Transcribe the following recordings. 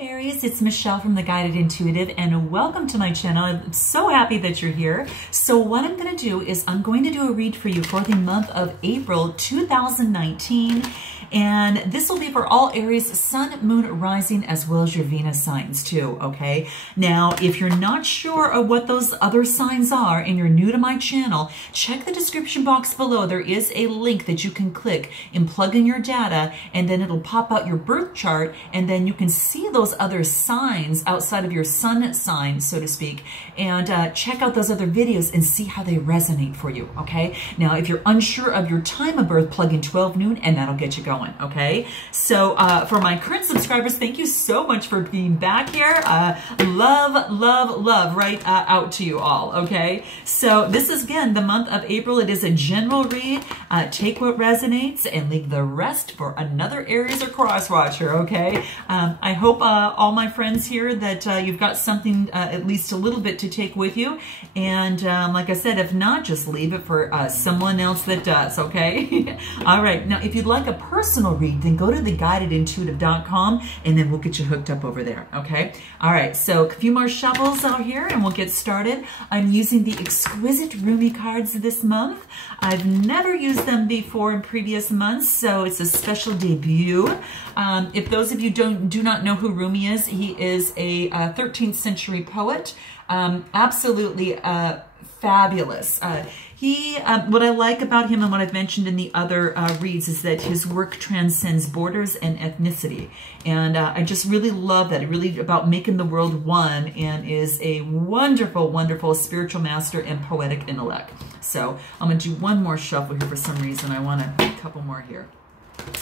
Aries, it's Michelle from The Guided Intuitive, and welcome to my channel. I'm so happy that you're here. So what I'm going to do is I'm going to do a read for you for the month of April 2019, and this will be for all Aries, Sun, Moon, Rising, as well as your Venus signs too, okay? Now, if you're not sure of what those other signs are and you're new to my channel, check the description box below. There is a link that you can click and plug in your data, and then it'll pop out your birth chart, and then you can see those other signs outside of your sun sign, so to speak, and check out those other videos and see how they resonate for you, okay? Now, if you're unsure of your time of birth, plug in 12 noon and that'll get you going, okay? So for my current subscribers, thank you so much for being back here. Love, love, love right out to you all, okay? So this is, again, the month of April. It is a general read. Take what resonates and leave the rest for another Aries or cross watcher, okay? I hope all my friends here that you've got something, at least a little bit, to take with you. And like I said, if not, just leave it for someone else that does, okay? All right. Now, if you'd like a personal read, then go to theguidedintuitive.com and then we'll get you hooked up over there, okay? All right. So a few more shuffles out here and we'll get started. I'm using the exquisite Rumi cards this month. I've never used them before in previous months, so it's a special debut. If those of you do not know who Rumi is, he is a 13th century poet. Absolutely fabulous. What I like about him and what I've mentioned in the other reads is that his work transcends borders and ethnicity. And I just really love that. It's really about making the world one, and is a wonderful, wonderful spiritual master and poetic intellect. So I'm going to do one more shuffle here for some reason. I want a couple more here.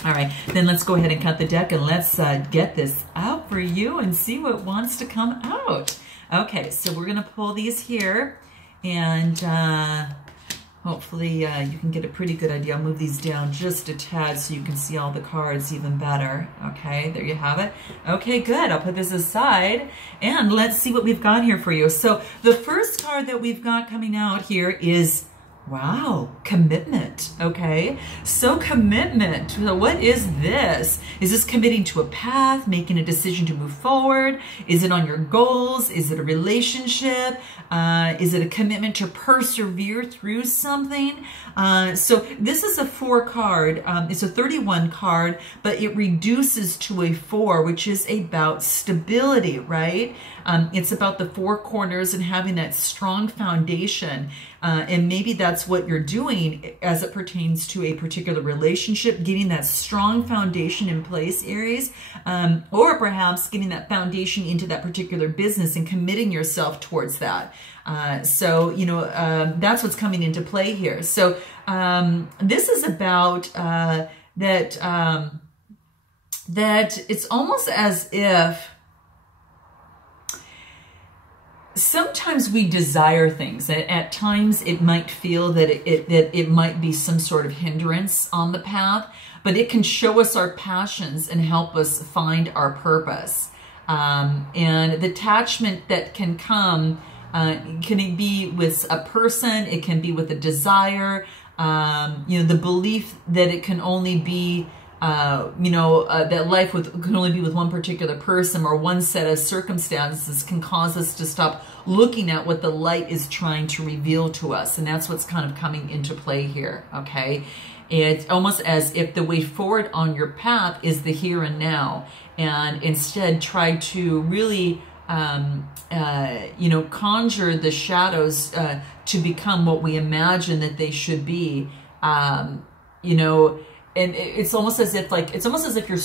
All right, then let's go ahead and cut the deck and let's get this out for you and see what wants to come out. Okay, so we're going to pull these here, and hopefully you can get a pretty good idea. I'll move these down just a tad so you can see all the cards even better. Okay, there you have it. Okay, good. I'll put this aside, and let's see what we've got here for you. So the first card that we've got coming out here is, wow, commitment, okay? So commitment, so what is this? Is this committing to a path, making a decision to move forward? Is it on your goals? Is it a relationship? Is it a commitment to persevere through something? So this is a 4 card. It's a 31 card, but it reduces to a 4, which is about stability, right? It's about the 4 corners and having that strong foundation. And maybe that's what you're doing as it pertains to a particular relationship, getting that strong foundation in place, Aries, or perhaps getting that foundation into that particular business and committing yourself towards that. So, you know, that's what's coming into play here. So this is about that it's almost as if sometimes we desire things. At times it might feel that it might be some sort of hindrance on the path, but it can show us our passions and help us find our purpose. And the attachment that can come, can be with a person, it can be with a desire, you know, the belief that it can only be that life can only be with one particular person or one set of circumstances can cause us to stop looking at what the light is trying to reveal to us. And that's what's kind of coming into play here, okay? It's almost as if the way forward on your path is the here and now, and instead try to really you know, conjure the shadows to become what we imagine that they should be, you know. And it's almost as if, like, it's almost as if you're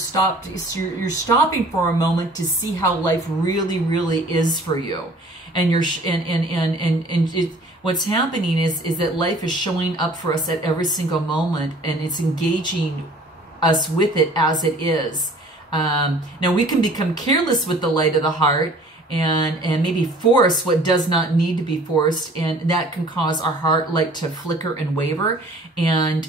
stopping for a moment to see how life really, really is for you. And what's happening is that life is showing up for us at every single moment, and it's engaging us with it as it is. Now we can become careless with the light of the heart, and maybe force what does not need to be forced, and that can cause our heart light to flicker and waver, and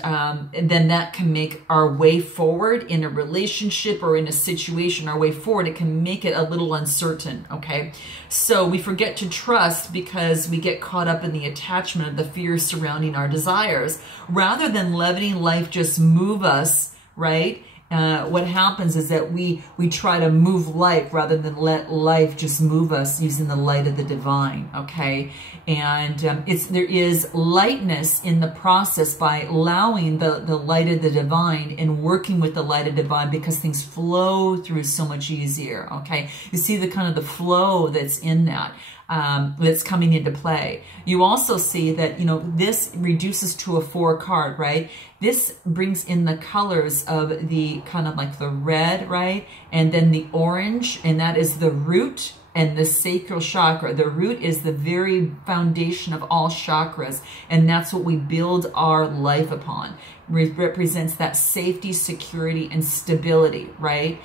then that can make our way forward in a relationship or in a situation, our way forward, it can make it a little uncertain, okay? So we forget to trust because we get caught up in the attachment of the fears surrounding our desires, rather than letting life just move us, right? what happens is that we try to move life rather than let life just move us using the light of the divine, okay? And there is lightness in the process by allowing the light of the divine and working with the light of divine, because things flow through so much easier, okay? You see the kind of the flow that's in that. That's coming into play. You also see that, you know, this reduces to a 4 card, right? This brings in the colors of the kind of like the red, right? And then the orange, and that is the root and the sacral chakra. The root is the very foundation of all chakras, and that's what we build our life upon. It represents that safety, security, and stability, right?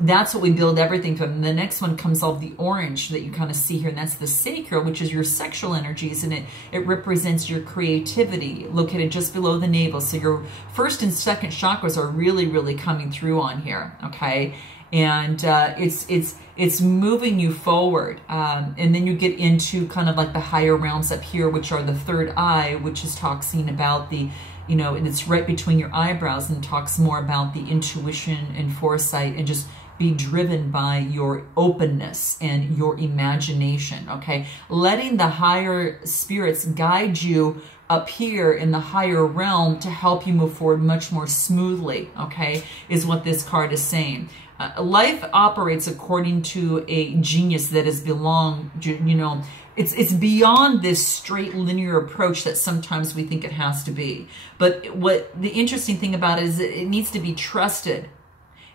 That's what we build everything from. And the next one comes off the orange that you kind of see here, and that's the sacral, which is your sexual energies, and it represents your creativity, located just below the navel. So your first and second chakras are really, really coming through on here, okay? And it's moving you forward. And then you get into kind of like the higher realms up here, which are the third eye, which is talking about the, you know, and it's right between your eyebrows, and talks more about the intuition and foresight, and just be driven by your openness and your imagination, okay? Letting the higher spirits guide you up here in the higher realm to help you move forward much more smoothly, okay, is what this card is saying. Life operates according to a genius that has belonged, you know, it's beyond this straight linear approach that sometimes we think it has to be. But what the interesting thing about it is that it needs to be trusted.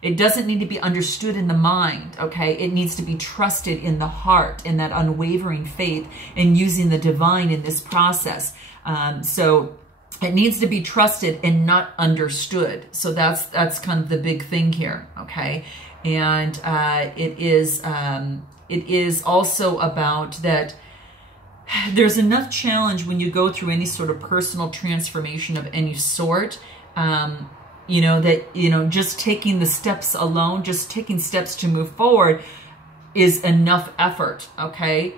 It doesn't need to be understood in the mind, okay? It needs to be trusted in the heart, in that unwavering faith, and using the divine in this process. So it needs to be trusted and not understood. So that's kind of the big thing here, okay? And it is also about that there's enough challenge when you go through any sort of personal transformation of any sort, you know, that, you know, just taking the steps alone, just taking steps to move forward is enough effort, okay?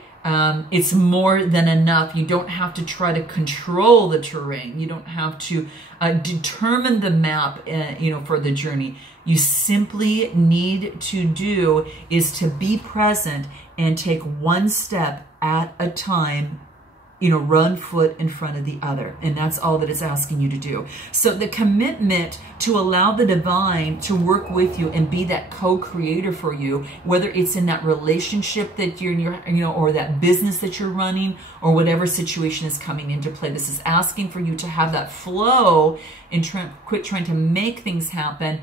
It's more than enough. You don't have to try to control the terrain. You don't have to determine the map, you know, for the journey. You simply need to do is to be present and take one step at a time, you know, one foot in front of the other. And that's all that it's asking you to do. So the commitment to allow the divine to work with you and be that co-creator for you, whether it's in that relationship that you're in, you know, or that business that you're running, or whatever situation is coming into play. This is asking for you to have that flow and quit trying to make things happen.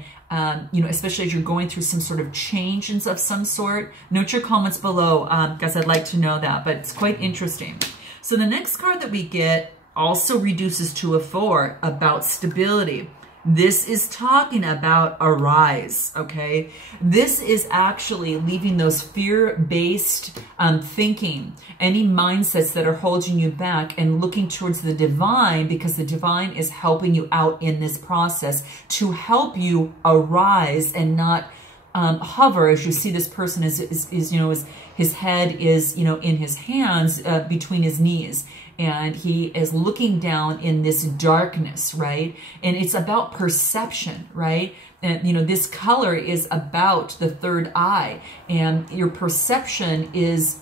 You know, especially as you're going through some sort of changes of some sort. Note your comments below, guys. I'd like to know that, but it's quite interesting. So the next card that we get also reduces to a 4, about stability. This is talking about Aries, okay? This is actually leaving those fear-based thinking, any mindsets that are holding you back, and looking towards the divine, because the divine is helping you out in this process to help you arise and not hover. As you see, this person is you know, his head is, you know, in his hands between his knees, and he is looking down in this darkness, right? And it's about perception, right? And, you know, this color is about the third eye, and your perception is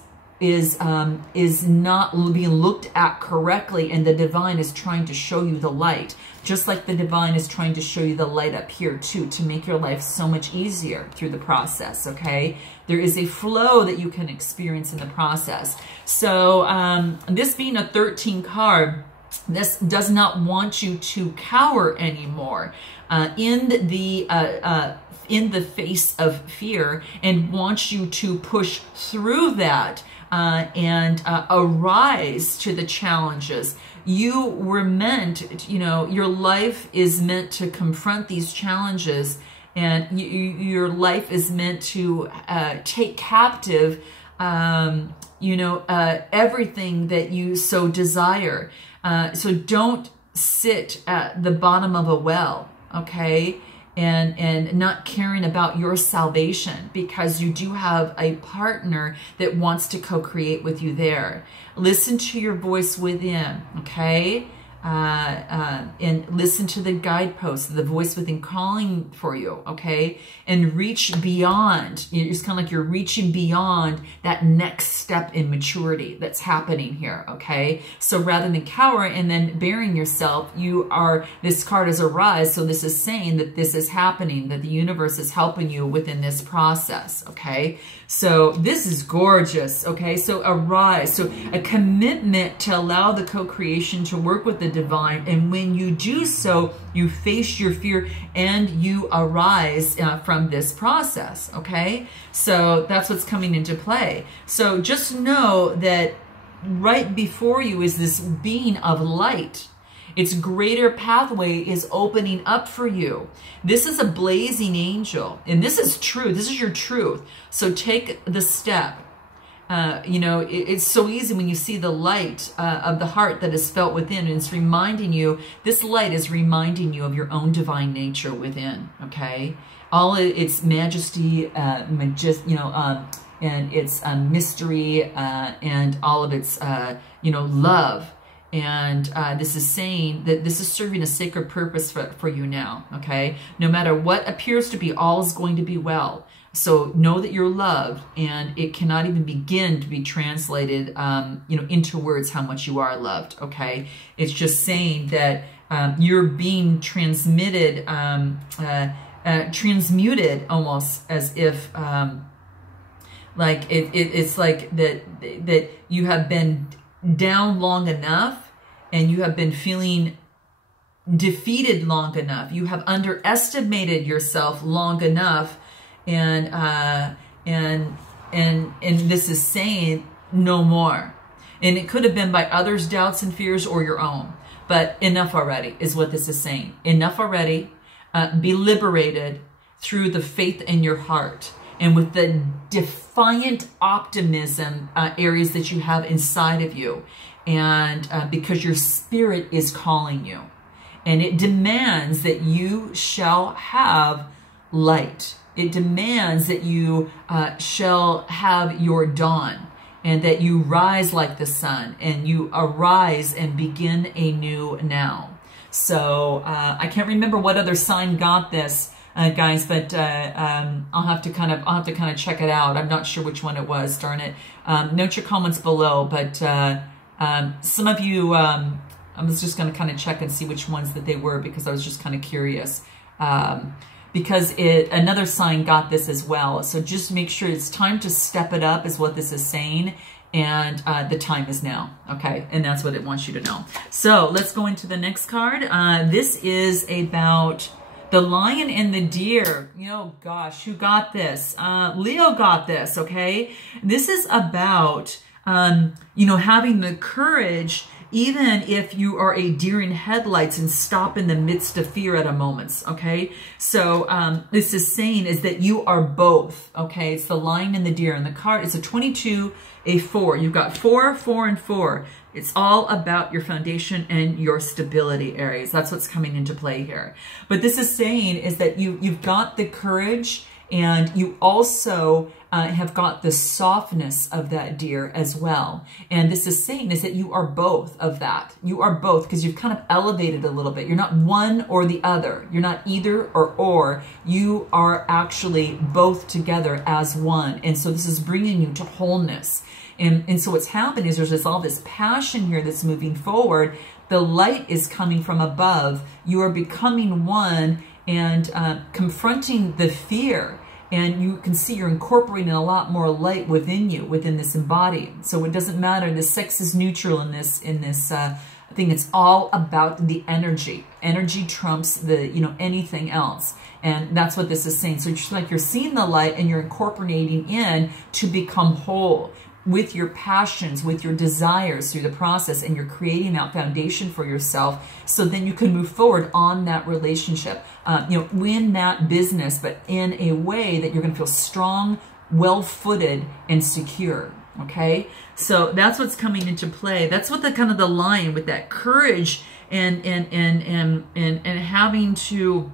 not being looked at correctly, and the divine is trying to show you the light, just like the divine is trying to show you the light up here too, to make your life so much easier through the process, okay? There is a flow that you can experience in the process. So this being a 13 card, this does not want you to cower anymore in the face of fear, and wants you to push through that and arise to the challenges. You were meant, you know, your life is meant to confront these challenges, and your life is meant to take captive, you know, everything that you so desire. So don't sit at the bottom of a well, okay? And not caring about your salvation, because you do have a partner that wants to co-create with you there. Listen to your voice within, okay? and listen to the guideposts, the voice within calling for you, okay? And reach beyond. It's kind of like you're reaching beyond that next step in maturity that's happening here, okay? So rather than cower and then burying yourself, this card is Arise, so this is saying that this is happening, that the universe is helping you within this process, okay? So this is gorgeous, okay? So Arise, so a commitment to allow the co-creation to work with the divine, and when you do so, you face your fear and you arise from this process, okay? So that's what's coming into play. So just know that right before you is this being of light. Its greater pathway is opening up for you. This is a blazing angel, and this is true. This is your truth. So take the step. You know, it's so easy when you see the light of the heart that is felt within, and it's reminding you, this light is reminding you of your own divine nature within, okay? All its majesty, and its mystery, and all of its, love. And this is saying that this is serving a sacred purpose for you now, okay? No matter what appears to be, all is going to be well. So know that you're loved, and it cannot even begin to be translated, into words how much you are loved, okay? It's just saying that you're being transmitted, transmuted almost as if, it's like that you have been down long enough, and you have been feeling defeated long enough. You have underestimated yourself long enough, and this is saying no more. And it could have been by others' doubts and fears or your own, but enough already is what this is saying. Enough already. Be liberated through the faith in your heart, and with the defiant optimism, Aries, that you have inside of you. And because your spirit is calling you, and it demands that you shall have light. It demands that you shall have your dawn, and that you rise like the sun, and you arise and begin a new now. So I can't remember what other sign got this, guys, but I'll have to kind of check it out. I'm not sure which one it was. Darn it. Note your comments below, but some of you, I was just going to kind of check and see which ones that they were, because I was just kind of curious. Because another sign got this as well. So just make sure it's time to step it up is what this is saying. And the time is now, okay? And that's what it wants you to know. So let's go into the next card. This is about the lion and the deer. Gosh, who got this? Leo got this, okay? This is about, having the courage, even if you are a deer in headlights, and stop in the midst of fear at a moment's, okay? So this is saying is that you are both, okay? It's the lion and the deer. And the card, it's a 22, a 4. You've got 4, 4, and 4. It's all about your foundation and your stability, Aries. That's what's coming into play here. But this is saying is that you've got the courage, and you also have got the softness of that deer as well. And this is saying is that you are both of that. You are both, because you've kind of elevated a little bit. You're not one or the other. You're not either or. You are actually both together as one. And so this is bringing you to wholeness. And so what's happened is there's all this passion here that's moving forward. The light is coming from above. You are becoming one and confronting the fear. And you can see you're incorporating a lot more light within you, within this embodied. So it doesn't matter. The sex is neutral in this thing. It's all about the energy. Energy trumps the, anything else. And that's what this is saying. So it's just like you're seeing the light and you're incorporating in to become whole with your passions, with your desires through the process, and you're creating that foundation for yourself, so then you can move forward on that relationship, win that business, but in a way that you're going to feel strong, well-footed, and secure. Okay, so that's what's coming into play. That's what the kind of the line with that courage and having to,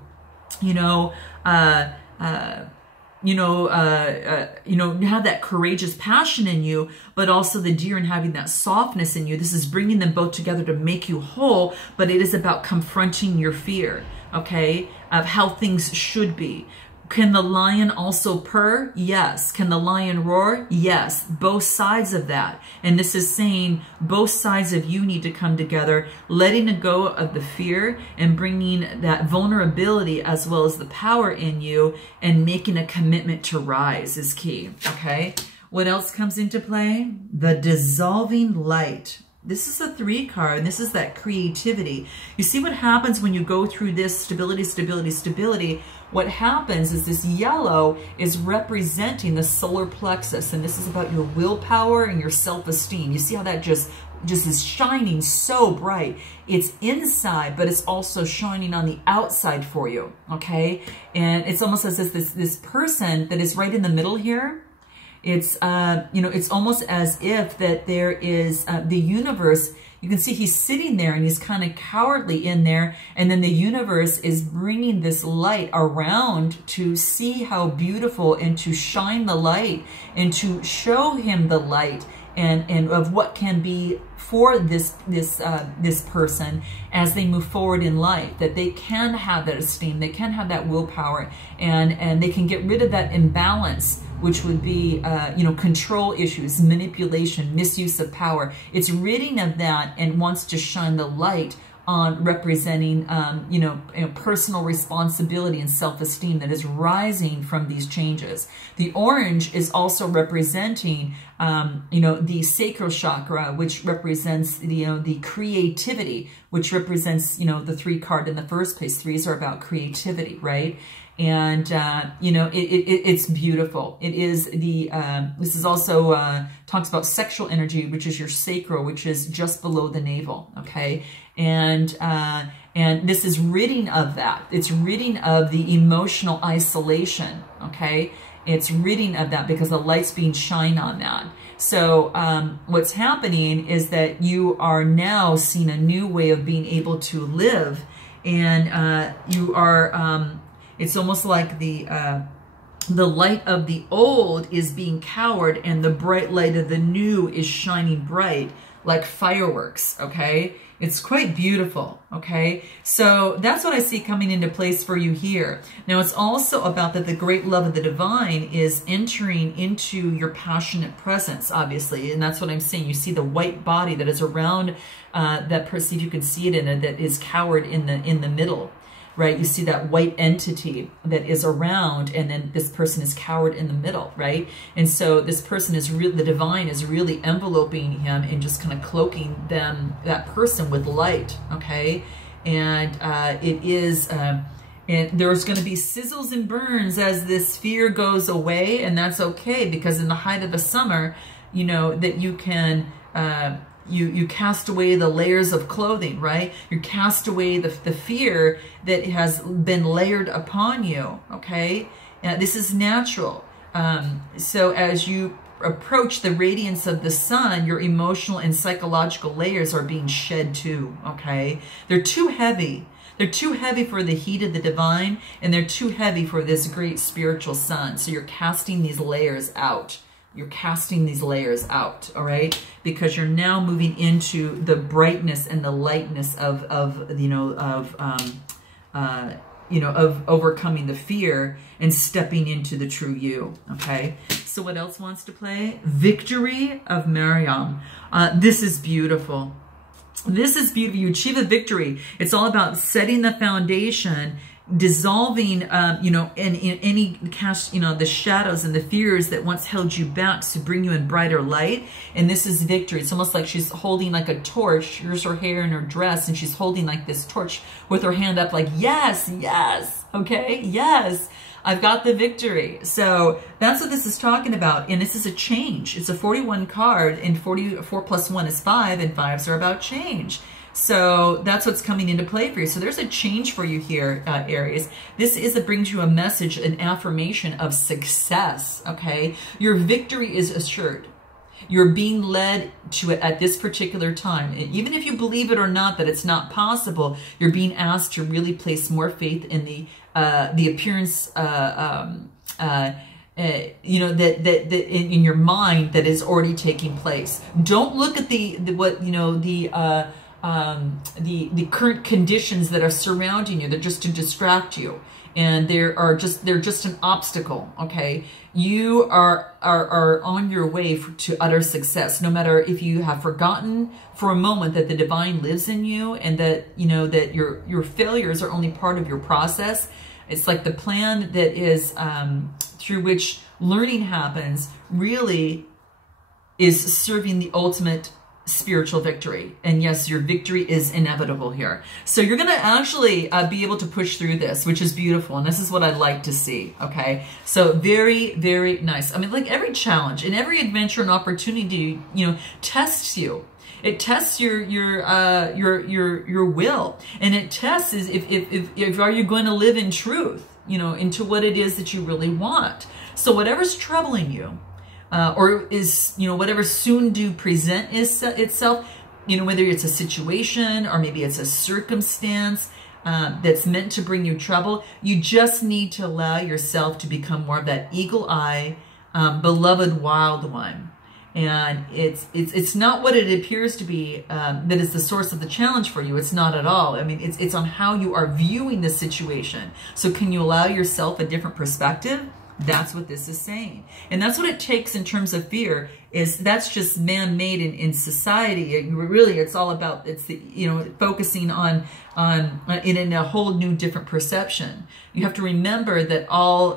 have that courageous passion in you, but also the deer and having that softness in you. This is bringing them both together to make you whole, but it is about confronting your fear, okay, of how things should be. Can the lion also purr? Yes. Can the lion roar? Yes. Both sides of that. And this is saying both sides of you need to come together, letting go of the fear and bringing that vulnerability as well as the power in you, and making a commitment to rise is key. Okay. What else comes into play? The dissolving light. This is a 3 card, and this is that creativity. You see what happens when you go through this stability, stability, stability. What happens is this yellow is representing the solar plexus, and this is about your willpower and your self-esteem. You see how that just is shining so bright. It's inside, but it's also shining on the outside for you, okay? And it's almost as if this person that is right in the middle here, it's, it's almost as if that there is the universe. You can see he's sitting there and he's kind of cowardly in there. And then the universe is bringing this light around to see how beautiful and to shine the light and to show him the light and of what can be for this person as they move forward in life, that they can have that esteem, they can have that willpower, and they can get rid of that imbalance, which would be, control issues, manipulation, misuse of power. It's ridding of that and wants to shine the light on representing, personal responsibility and self-esteem that is rising from these changes. The orange is also representing, the sacral chakra, which represents, the creativity, which represents, the 3 card in the first place. 3s are about creativity, right? And, it's beautiful. It is this is also, talks about sexual energy, which is your sacral, which is just below the navel. Okay. And this is ridding of that. It's ridding of the emotional isolation. Okay. It's ridding of that because the light's being shined on that. So, what's happening is that you are now seeing a new way of being able to live, and, you are, it's almost like the light of the old is being cowered and the bright light of the new is shining bright like fireworks, okay? It's quite beautiful, okay? So that's what I see coming into place for you here. Now, it's also about that the great love of the divine is entering into your passionate presence, obviously, and that's what I'm saying. You see the white body that is around that person, see if you can see it in it, that is cowered in the middle. Right? You see that white entity that is around, and then this person is cowered in the middle, right? And so this person is really, the divine is really enveloping him and just kind of cloaking that person with light, okay? And it is, and there's going to be sizzles and burns as this fear goes away, and that's okay, because in the height of the summer, that you can, you cast away the layers of clothing, right? You cast away the fear that has been layered upon you, okay? This is natural. So as you approach the radiance of the sun, your emotional and psychological layers are being shed too, okay? They're too heavy. They're too heavy for the heat of the divine, and they're too heavy for this great spiritual sun. So you're casting these layers out. You're casting these layers out, all right? Because you're now moving into the brightness and the lightness of overcoming the fear and stepping into the true you, okay? So what else wants to play? Victory of Mariam. This is beautiful. This is beautiful. You achieve a victory. It's all about setting the foundation, dissolving, in any cast, the shadows and the fears that once held you back to bring you in brighter light. And this is victory. It's almost like she's holding like a torch. Here's her hair and her dress, and she's holding like this torch with her hand up like, yes, yes, okay, yes, I've got the victory. So that's what this is talking about. And this is a change. It's a 41 card, and 4 plus 1 is 5, and 5s are about change. So that's what's coming into play for you. So there's a change for you here, Aries. This brings you a message, an affirmation of success, okay? Your victory is assured. You're being led to it at this particular time. And even if you believe it or not that it's not possible, you're being asked to really place more faith in the appearance, you know, that in your mind that is already taking place. Don't look at the current conditions that are surrounding you. They're just to distract you, and they're just an obstacle. Okay, you are on your way to utter success. No matter if you have forgotten for a moment that the divine lives in you, and that you know that your failures are only part of your process. It's like the plan that is through which learning happens really is serving the ultimate spiritual victory. And yes, your victory is inevitable here. So you're going to actually be able to push through this, which is beautiful. And this is what I'd like to see. Okay. So very, very nice. I mean, like every challenge and every adventure and opportunity, you know, tests you. It tests your will, and it tests if are you going to live in truth, you know, into what it is that you really want. So whatever's troubling you, or is, you know, whatever soon do present itself, you know, whether it's a situation or maybe it's a circumstance that's meant to bring you trouble, you just need to allow yourself to become more of that eagle eye, beloved wild one. And it's not what it appears to be that is the source of the challenge for you. It's not at all. I mean, it's on how you are viewing the situation. So can you allow yourself a different perspective? That's what this is saying. And that's what it takes in terms of fear, is that's just man-made in society. Really, it's all about, it's the, you know, focusing on in a whole new different perception. You have to remember that all,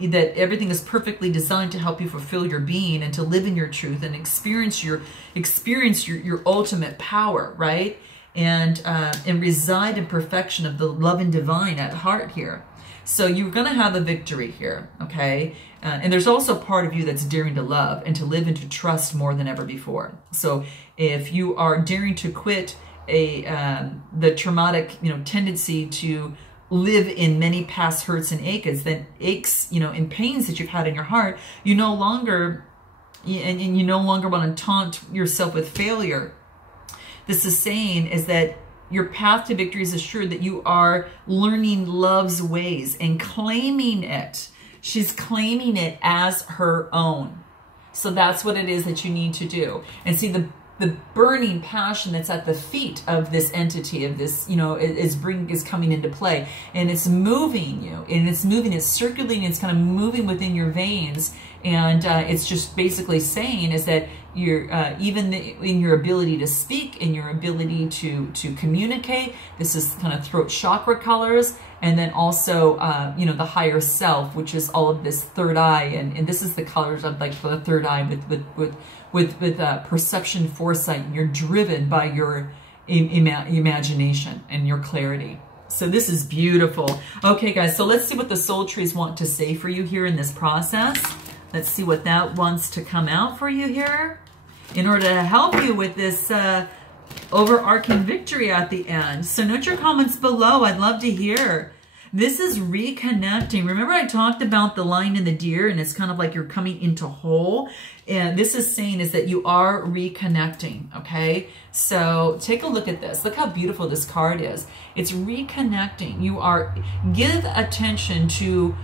that everything is perfectly designed to help you fulfill your being and to live in your truth and experience your ultimate power, right? And reside in perfection of the loving divine at heart here. So you're going to have a victory here, okay? And there's also part of you that's daring to love and to live and to trust more than ever before. So if you are daring to quit the traumatic, you know, tendency to live in many past hurts and aches, you know, and pains that you've had in your heart, you no longer, and you no longer want to taunt yourself with failure. This is saying is that your path to victory is assured, that you are learning love's ways and claiming it. She's claiming it as her own. So that's what it is that you need to do. And see, the burning passion that's at the feet of this entity, of this, you know, is coming into play, and it's moving you, and it's circulating, it's kind of moving within your veins, and it's just basically saying is that you're even in your ability to speak, in your ability to communicate. This is kind of throat chakra colors, and then also you know, the higher self, which is all of this third eye, and this is the colors of like the third eye with perception, foresight, and you're driven by your imagination and your clarity. So this is beautiful. Okay, guys, so let's see what the soul trees want to say for you here in this process. Let's see what that wants to come out for you here in order to help you with this overarching victory at the end. So note your comments below. I'd love to hear. This is reconnecting. Remember I talked about the lion and the deer, and it's kind of like you're coming into whole. And this is saying is that you are reconnecting, okay? So take a look at this. Look how beautiful this card is. It's reconnecting. You are, give attention to,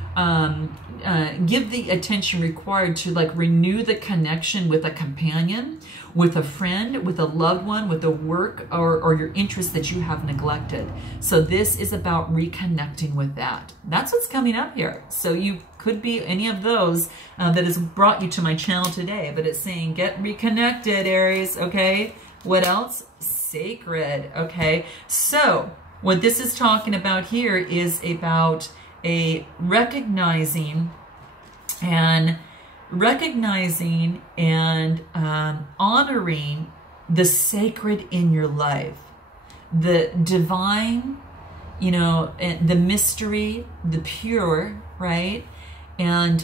give the attention required to like renew the connection with a companion, with a friend, with a loved one, with a work or your interest that you have neglected. So this is about reconnecting with that. That's what's coming up here. So you could be any of those that has brought you to my channel today, but it's saying get reconnected, Aries, okay? What else? Sacred, okay? So what this is talking about here is about a recognizing and honoring the sacred in your life, the divine, you know, and the mystery, the pure, right? And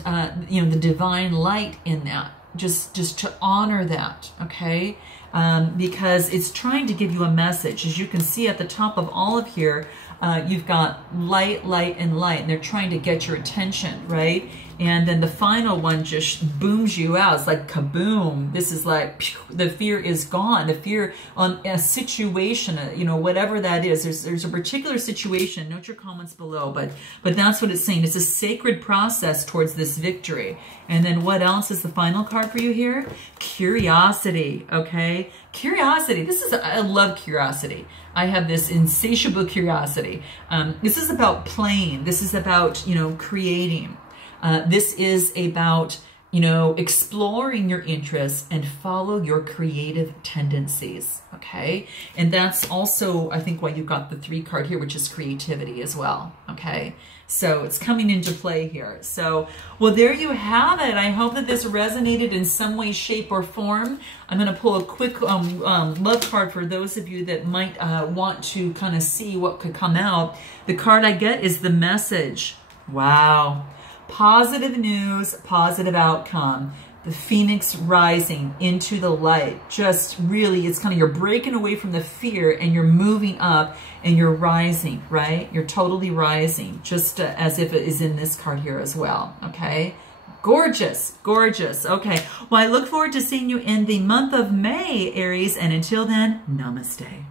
you know, the divine light in that, just to honor that, okay? Because it's trying to give you a message. As you can see at the top of all of here, you've got light, light, and light, and they're trying to get your attention, right? And then the final one just booms you out. It's like kaboom. This is like, phew, the fear is gone. The fear on a situation, you know, whatever that is. There's a particular situation. Note your comments below, but that's what it's saying. It's a sacred process towards this victory. And then what else is the final card for you here? Curiosity, okay? Curiosity. I love curiosity. I have this insatiable curiosity. This is about playing. This is about, you know, creating. This is about, you know, exploring your interests and follow your creative tendencies, okay? And that's also, I think, why you got the 3 card here, which is creativity as well, okay? So it's coming into play here. So, well, there you have it. I hope that this resonated in some way, shape, or form. I'm going to pull a quick love card for those of you that might want to kind of see what could come out. The card I get is the Message. Wow. Positive news, positive outcome. The phoenix rising into the light. Just really, it's kind of, you're breaking away from the fear and you're moving up and you're rising, right? You're totally rising, just as if it is in this card here as well, okay? Gorgeous, gorgeous. Okay, well, I look forward to seeing you in the month of May, Aries, and until then, namaste.